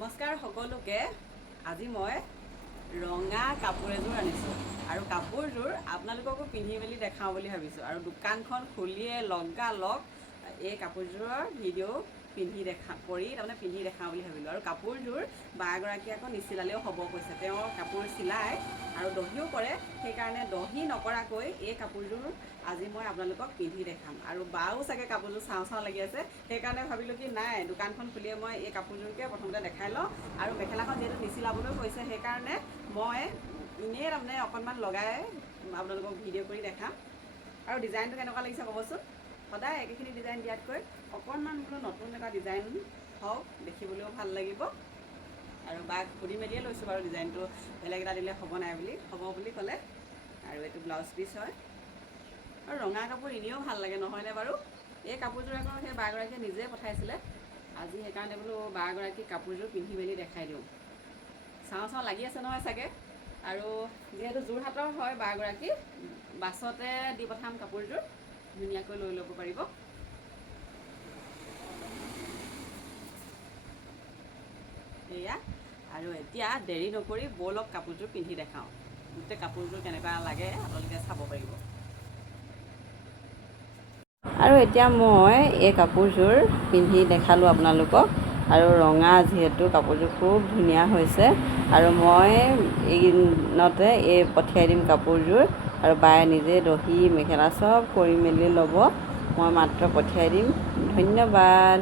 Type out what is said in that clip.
নমস্কাৰ সকলোকে। আজি মই ৰঙা কাপোৰ এযোৰ আনিছোঁ আৰু কাপোৰযোৰ আপোনালোককো পিন্ধি মেলি দেখাওঁ বুলি ভাবিছোঁ আৰু দোকানখন খুলিয়ে লগালগ এই কাপোৰযোৰৰ ভিডিঅ' পিন্ধি দেখাওঁ বুলি ভাবিলোঁ। আৰু কাপোৰযোৰ বা এগৰাকীয়ে আকৌ নিচিলালেও হ'ব কৈছে, তেওঁ কাপোৰ চিলাই আৰু দহিও কৰে, সেইকাৰণে দহি নকৰাকৈ এই কাপোৰযোৰ আজি মই আপোনালোকক পিন্ধি দেখাম। আৰু বাও চাগে কাপোৰযোৰ চাওঁ চাওঁ লাগি আছে, সেইকাৰণে ভাবিলোঁ কি নাই, দোকানখন খুলিয়ে মই এই কাপোৰযোৰকে প্ৰথমতে দেখাই লওঁ। আৰু মেখেলাখন যিহেতু নিচিলাবলৈ কৈছে, সেইকাৰণে মই এনেই তাৰমানে অকণমান লগাই আপোনালোকক ভিডিঅ' কৰি দেখাম। আৰু ডিজাইনটো কেনেকুৱা লাগিছে ক'বচোন। সদায় একেখিনি ডিজাইন দিয়াতকৈ অকণমান বোলো নতুন এটা ডিজাইন হওক, দেখিবলৈও ভাল লাগিব। আৰু বাক সুধি মেলিয়ে লৈছোঁ বাৰু, ডিজাইনটো বেলেগ এটা দিলে হ'ব নাই বুলি, হ'ব বুলি ক'লে। আৰু এইটো ব্লাউজ পিচ হয়। আৰু ৰঙা কাপোৰ এনেও ভাল লাগে নহয়নে বাৰু। এই কাপোৰযোৰ আকৌ সেই বাগৰাকীয়ে নিজে পঠাইছিলে। আজি সেইকাৰণে বোলো বাগৰাকীক কাপোৰযোৰ পিন্ধি মেলি দেখাই দিওঁ। চাওঁ চাওঁ লাগি আছে নহয় চাগে। আৰু যিহেতু যোৰহাটৰ হয় বাগৰাকী, বাছতে দি পঠাম কাপোৰযোৰ, ধুনীয়াকৈ লৈ ল'ব পাৰিব। এয়া, আৰু এতিয়া দেৰি নকৰি ব'লক কাপোৰযোৰ পিন্ধি দেখাওঁ। গোটেই কাপোৰযোৰ কেনেকুৱা লাগে আপোনালোকে চাব পাৰিব। আৰু এতিয়া মই এই কাপোৰযোৰ পিন্ধি দেখালোঁ আপোনালোকক। আৰু ৰঙা যিহেতু কাপোৰযোৰ খুব ধুনীয়া হৈছে, আৰু মই এইদিনতে পঠিয়াই দিম কাপোৰযোৰ। আৰু বায়ে নিজে দহি মেখেলা চব কৰি মেলি ল'ব, মই মাত্ৰ পঠিয়াই দিম। ধন্যবাদ।